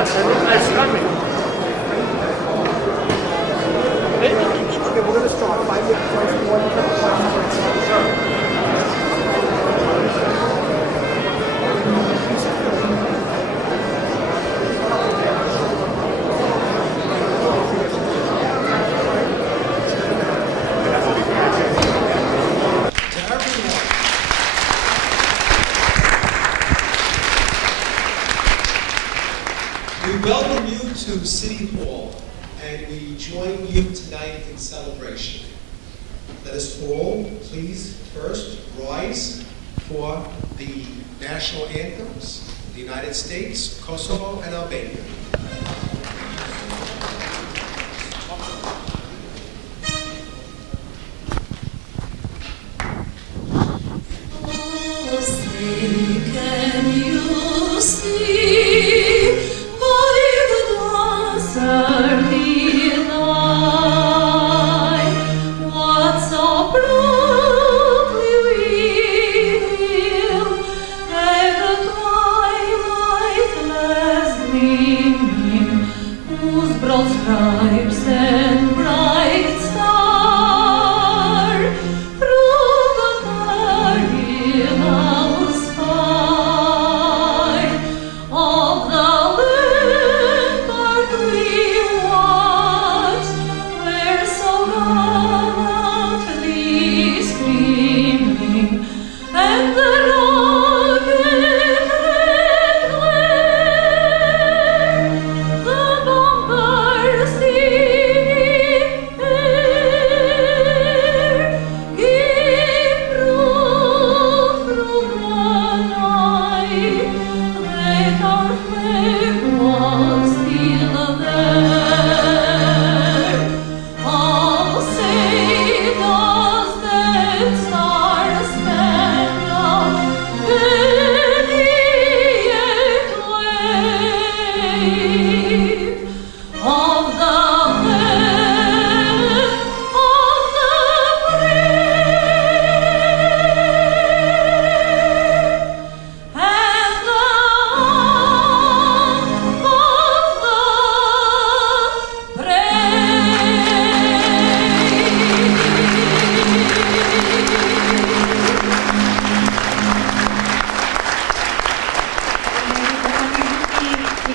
It's coming. Okay, we're going to start. 5 minutes. We welcome you to City Hall, and we join you tonight in celebration. Let us all please first rise for the national anthems of the United States, Kosovo, and Albania.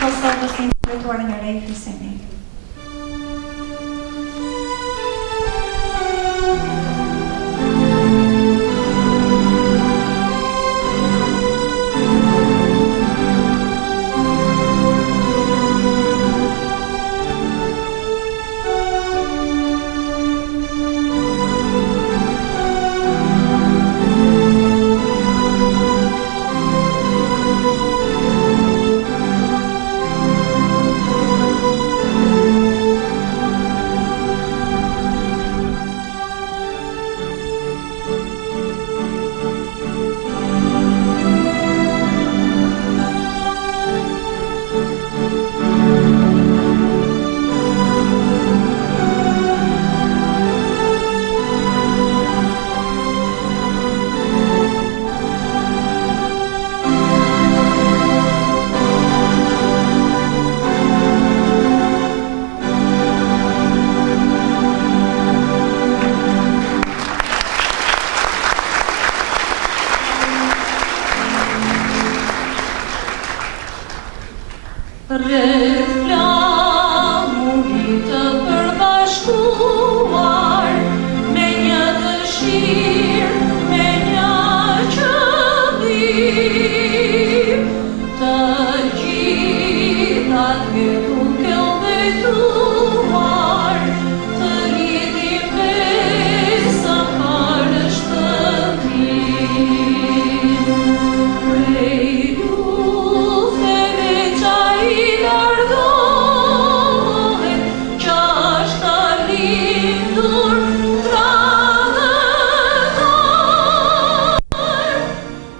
Kosova sin förutvarande rejförsäljning.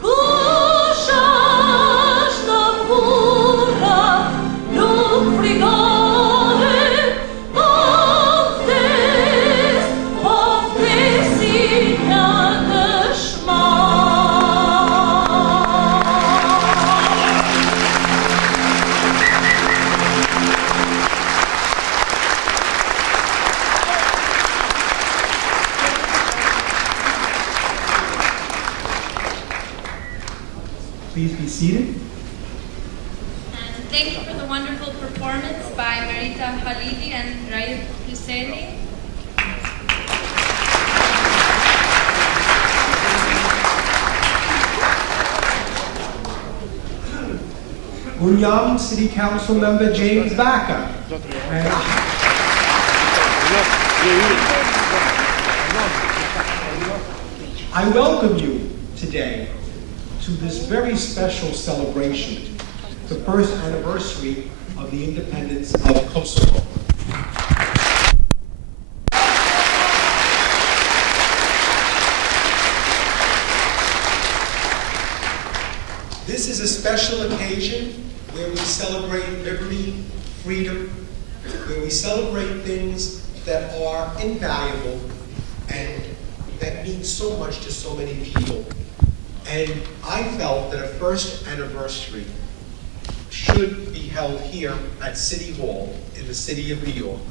Kusha Please be seated. And thank you for the wonderful performance by Marita Khalidi and Rizai. Unyam City Council Member James Baca. I welcome you today to this very special celebration, the first anniversary of the independence of Kosovo. This is a special occasion where we celebrate liberty, freedom, where we celebrate things that are invaluable and that mean so much to so many people. And I felt that a first anniversary should be held here at City Hall in the city of New York,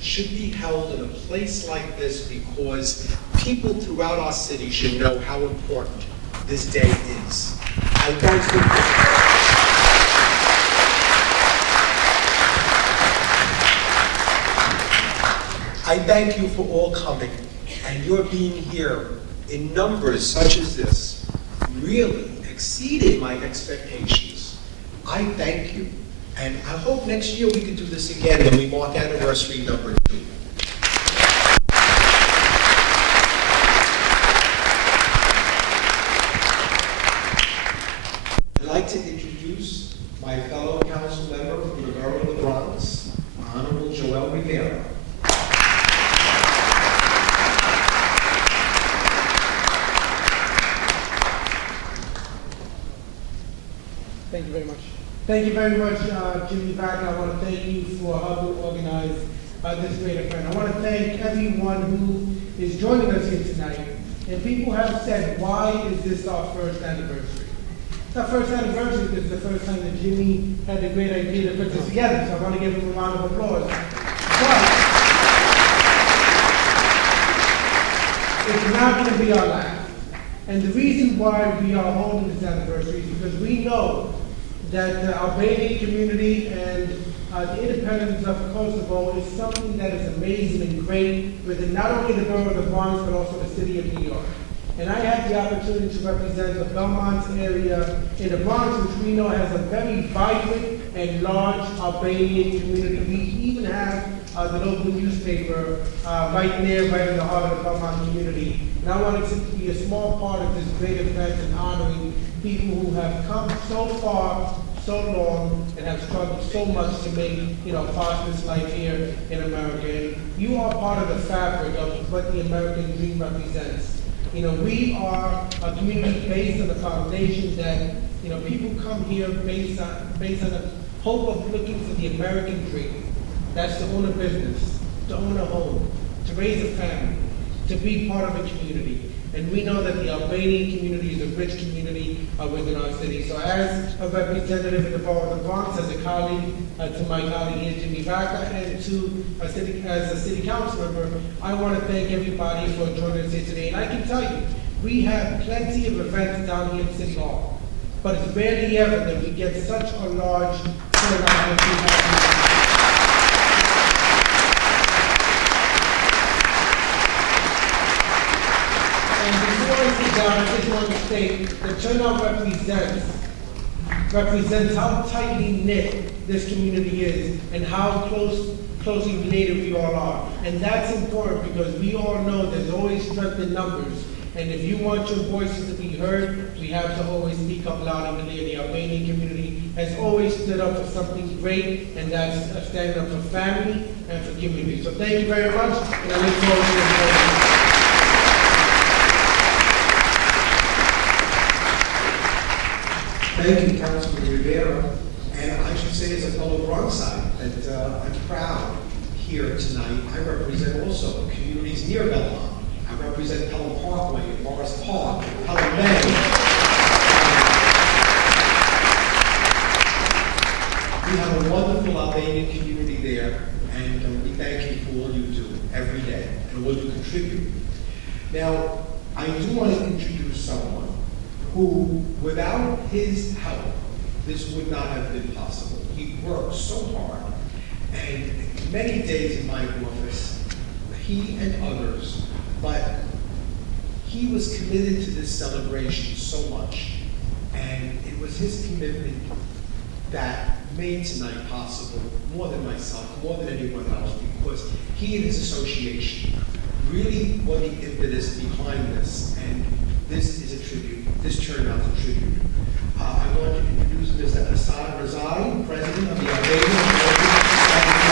should be held in a place like this because people throughout our city should know how important this day is. I thank you for all coming, and your being here in numbers such as this really exceeded my expectations. I thank you, and I hope next year we can do this again when we mark anniversary number 2. I'd like to introduce my fellow council member from the borough of the Bronx, Honorable Joel Rivera. Thank you very much. Thank you very much, Jimmy Baca. I want to thank you for helping organize this great event. I want to thank everyone who is joining us here tonight. And people have said, why is this our first anniversary? It's our first anniversary because it's the first time that Jimmy had the great idea to put this together. So I want to give him a round of applause. But it's not going to be our last. And the reason why we are holding this anniversary is because we know that the Albanian community and the independence of Kosovo is something that is amazing and great within not only the borough of the Bronx, but also the city of New York. And I had the opportunity to represent the Belmont area in the Bronx, which we know has a very vibrant and large Albanian community. We even have the local newspaper right there, right in the heart of the Belmont community. And I wanted to be a small part of this great event and honoring people who have come so far, so long, and have struggled so much to make, prosperous life here in America. And you are part of the fabric of what the American dream represents. We are a community based on the foundation that, people come here based on the hope of looking for the American dream. That's to own a business, to own a home, to raise a family, to be part of a community. And we know that the Albanian community is a rich community within our city. So as a representative in the borough of the Bronx, as a colleague to my colleague here, Jimmy Vaca, and as a city council member, I want to thank everybody for joining us here today. And I can tell you, we have plenty of events down here at City Hall, but it's rarely ever that we get such a large turnout as we have. I just want to state the turnout represents how tightly knit this community is and how closely related we all are. And that's important because we all know there's always strength in numbers. And if you want your voices to be heard, we have to always speak up loud and clear. The Albanian community has always stood up for something great, and that's standing up for family and for community. So thank you very much, and I look forward to your voice. Thank you, Councilman Rivera. And I should say, as a fellow Bronxite, that I'm proud here tonight. I represent also communities near Belmont. I represent Pelham Parkway, Morris Park, Pelham Bay. We have a wonderful Albanian community there, and we thank you for all you do every day and all you contribute. Now, I do want to introduce someone who, without without his help, this would not have been possible. He worked so hard, and many days in my office, he and others, but he was committed to this celebration so much, and it was his commitment that made tonight possible more than myself, more than anyone else, because he and his association really were the impetus behind this, and this is a tribute. This turned out a tribute. I want to introduce Mr. Esad Rizai, President of the Albanian American Society.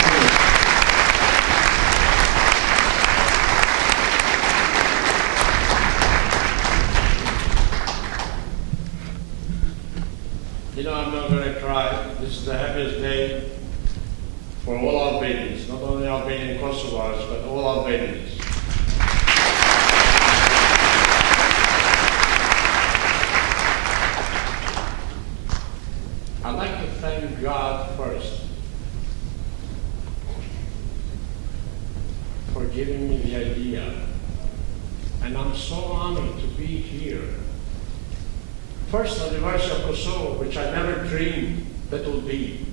You know, I'm not going to cry. This is the happiest day for all Albanians, not only Albanian Kosovars, but all Albanians. I'd like to thank God first for giving me the idea. And I'm so honored to be here. First anniversary of Kosovo, which I never dreamed that would be.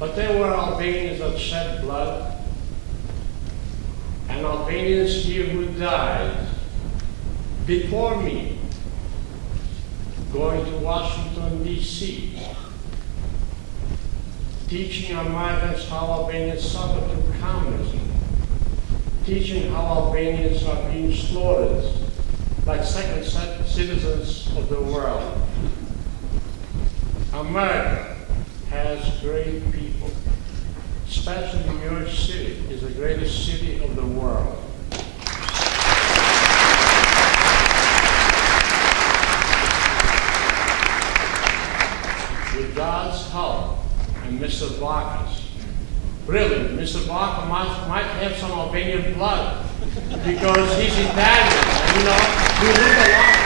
But there were Albanians that shed blood, and Albanians here who died before me, going to Washington, D.C., teaching Americans how Albanians suffer through communism, teaching how Albanians are being slaughtered like second citizens of the world. America has great people, especially New York City is the greatest city of the world. With God's help and Mr. Varkas, really, Mr. Varkas might have some Albanian blood because he's Italian, and you know, we look alike.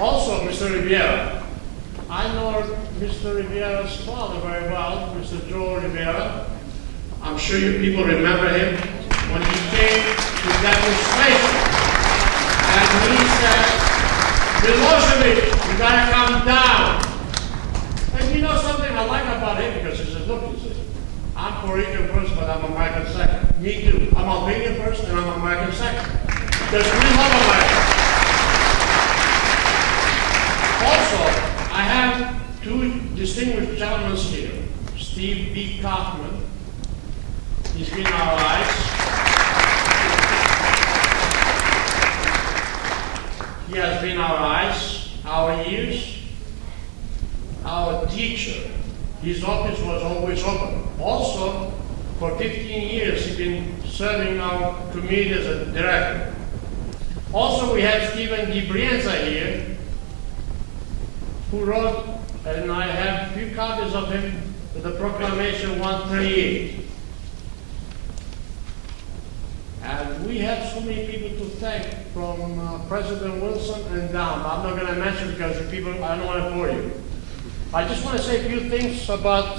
Also, Mr. Rivera, I know Mr. Rivera's father very well, Mr. Joe Rivera. I'm sure you people remember him when he came to demonstration. And he said, Milosevic, you gotta come down. And you know something I like about him, because he said, look, he said, I'm Puerto Rican first, but I'm American second. Me too. I'm Albanian first, and I'm American second. Because we love America. Also, I have two distinguished gentlemen here. Steve B. Kaufman. He's been our eyes. He has been our eyes, our ears, our teacher. His office was always open. Also, for 15 years, he's been serving our community as a director. Also, we have Stephen DiBrienza here, who wrote, and I have a few copies of him, the Proclamation 138. And we have so many people to thank, from President Wilson and down. I'm not going to mention because the people, I don't want to bore you. I just want to say a few things about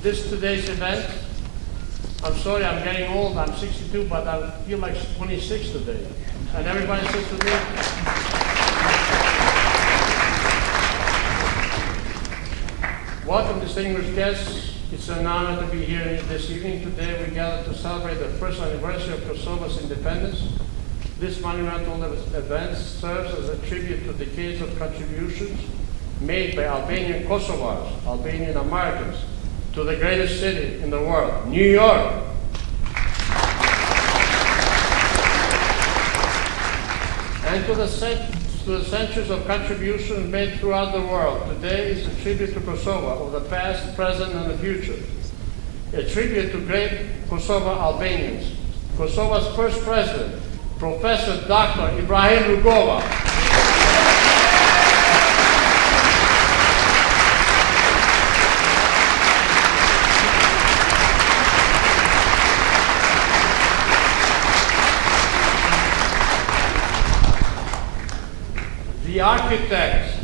today's event. I'm sorry, I'm getting old. I'm 62, but I feel like 26 today. And everybody says to me, welcome, distinguished guests. It's an honor to be here this evening. Today we gather to celebrate the first anniversary of Kosovo's independence. This monumental event serves as a tribute to decades of contributions made by Albanian Kosovars, Albanian Americans, to the greatest city in the world, New York. And to the centuries of contributions made throughout the world. Today is a tribute to Kosovo of the past, present, and the future. A tribute to great Kosovo Albanians. Kosovo's first president, Professor Dr. Ibrahim Rugova. The architect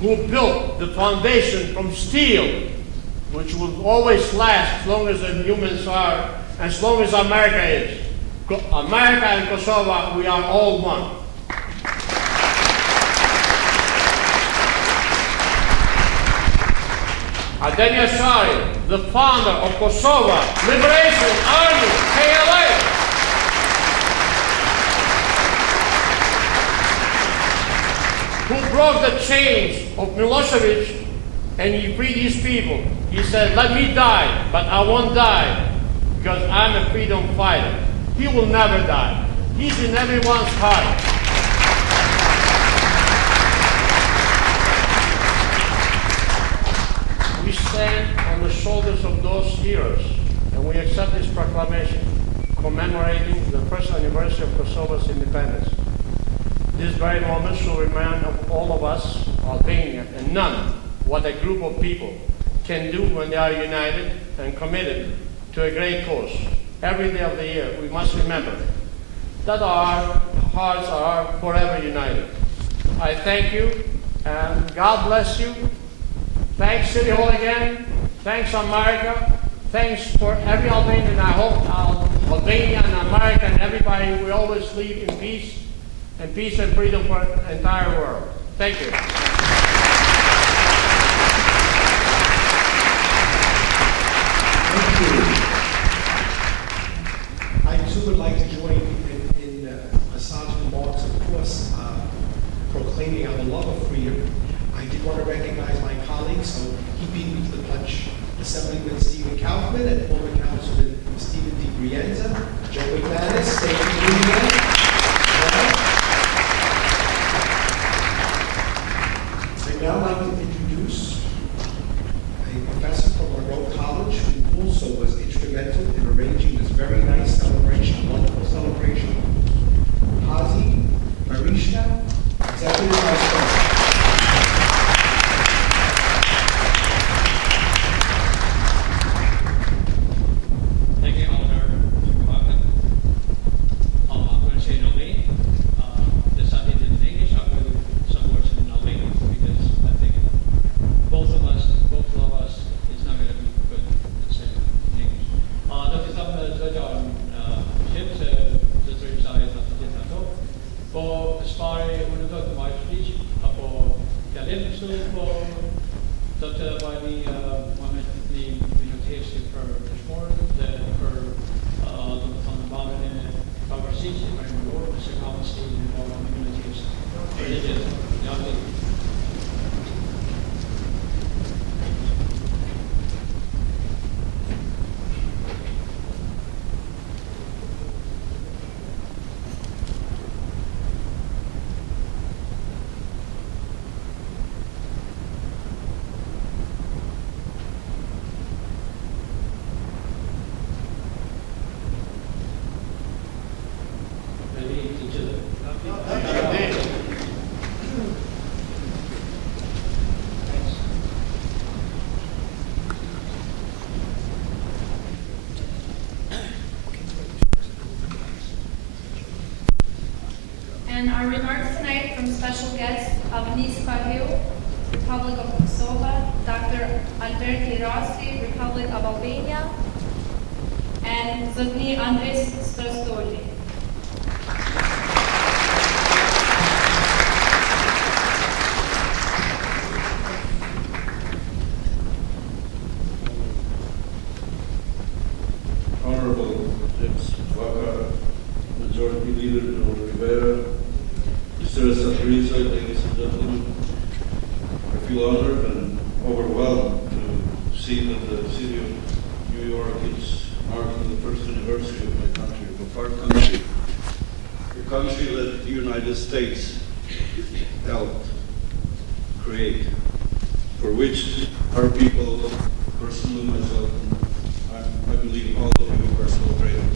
who built the foundation from steel, which will always last as long as the humans are, as long as America is. America and Kosovo, we are all one. Adeniasari, the founder of Kosova Liberation Army, KLA. Who broke the chains of Milosevic and he freed his people. He said, let me die, but I won't die because I'm a freedom fighter. He will never die. He's in everyone's heart. We stand on the shoulders of those heroes, and we accept this proclamation commemorating the first anniversary of Kosovo's independence. This very moment shall remind of all of us, Albania, and none what a group of people can do when they are united and committed to a great cause. Every day of the year, we must remember that our hearts are forever united. I thank you, and God bless you. Thanks, City Hall again. Thanks, America. Thanks for every Albanian. I hope Albania and America and everybody will always live in peace and freedom for the entire world. Thank you. Thank you. I too would like to join in Esad's remarks, of course, proclaiming our love of freedom. I did want to recognize my colleagues, so he beat me to the punch. Assemblyman Stephen Kaufman and former Councilman Stephen DiBrienza, Joe McManus, State Union. I'd now like to introduce a professor from Monroe College who also was instrumental in arranging this very nice celebration, wonderful celebration. Hazi Marishna, Executive Vice President. And our remarks tonight from special guests Avnis Kahil, Republic of Kosova, Dr. Alberti Rossi, Republic of Albania, and Zotni Andres Stostoli. Honorable Vaca, Majority Leader Joel Rivera, Mr. Esad Rizai, ladies and gentlemen, I feel honored and overwhelmed to see that the city of New York is marking the first anniversary of my country, of our country, the country that the United States helped create, for which our people, personally myself, I believe all of you are so grateful.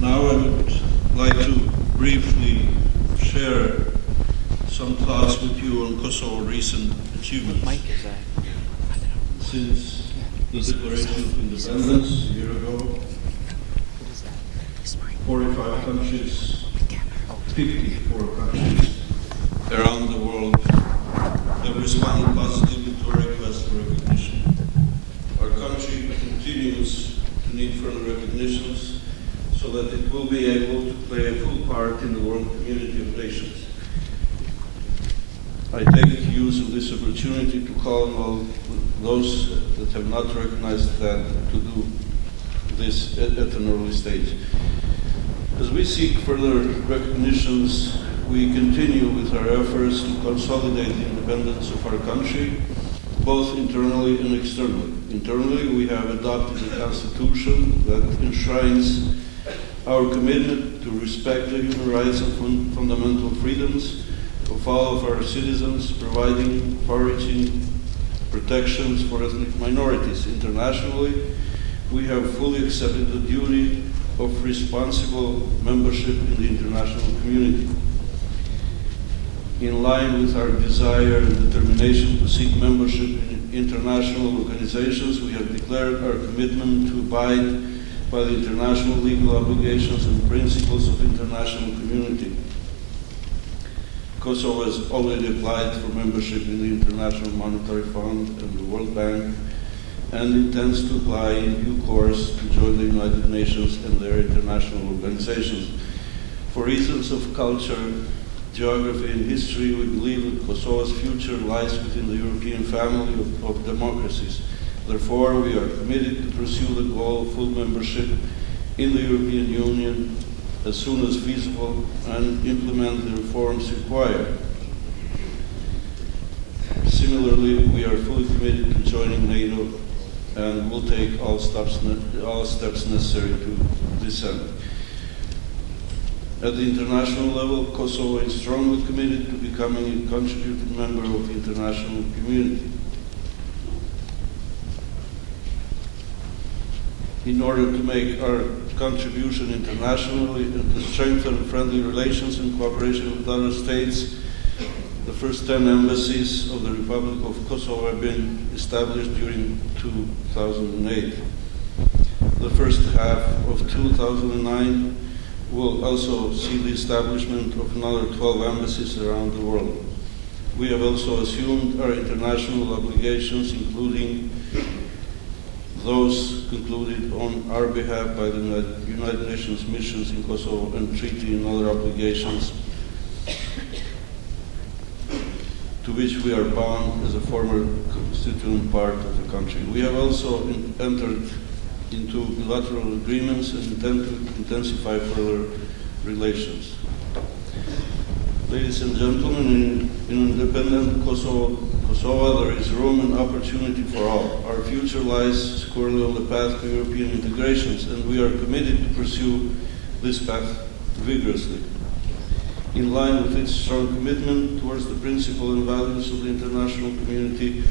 Now I would like to briefly share some thoughts with you on Kosovo's recent achievements. Since the Declaration of Independence a year ago, 45 countries, 54 countries around the world have responded positively to our request for recognition. Our country continues to need further recognitions so that it will be able to play a full part in the world community of nations. I take use of this opportunity to call on all those that have not recognized that to do this at an early stage. As we seek further recognitions, we continue with our efforts to consolidate the independence of our country, both internally and externally. Internally, we have adopted a constitution that enshrines our commitment to respect the human rights and fundamental freedoms of all of our citizens, providing far-reaching protections for ethnic minorities. Internationally, we have fully accepted the duty of responsible membership in the international community. In line with our desire and determination to seek membership in international organizations, we have declared our commitment to abide by the international legal obligations and principles of international community. Kosovo has already applied for membership in the International Monetary Fund and the World Bank, and intends to apply in due course to join the United Nations and their international organizations. For reasons of culture, geography, and history, we believe that Kosovo's future lies within the European family of democracies. Therefore, we are committed to pursue the goal of full membership in the European Union as soon as feasible and implement the reforms required. Similarly, we are fully committed to joining NATO and will take all steps necessary to this end. At the international level, Kosovo is strongly committed to becoming a contributing member of the international community. In order to make our contribution internationally and to strengthen friendly relations and cooperation with other states, the first 10 embassies of the Republic of Kosovo have been established during 2008. The first half of 2009 will also see the establishment of another 12 embassies around the world. We have also assumed our international obligations, including those concluded on our behalf by the United Nations missions in Kosovo and treaty and other obligations to which we are bound as a former constituent part of the country. We have also entered into bilateral agreements and intend to intensify further relations. Ladies and gentlemen, in independent Kosovo, there is room and opportunity for all. Our future lies squarely on the path to European integrations, and we are committed to pursue this path vigorously. In line with its strong commitment towards the principles and values of the international community,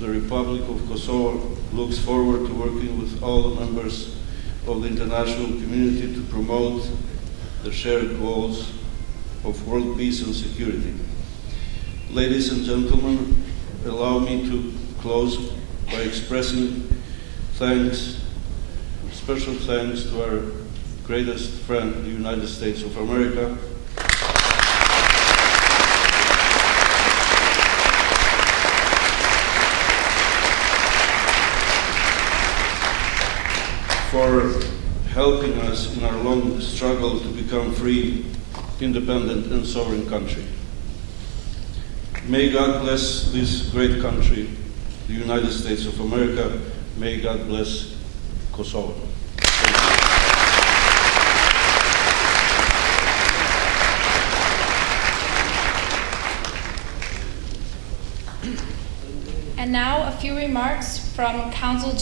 the Republic of Kosovo looks forward to working with all the members of the international community to promote the shared goals of world peace and security. Ladies and gentlemen, allow me to close by expressing thanks, special thanks to our greatest friend, the United States of America, for helping us in our long struggle to become free, independent, and sovereign country. May God bless this great country, the United States of America. May God bless Kosovo. And now a few remarks from Council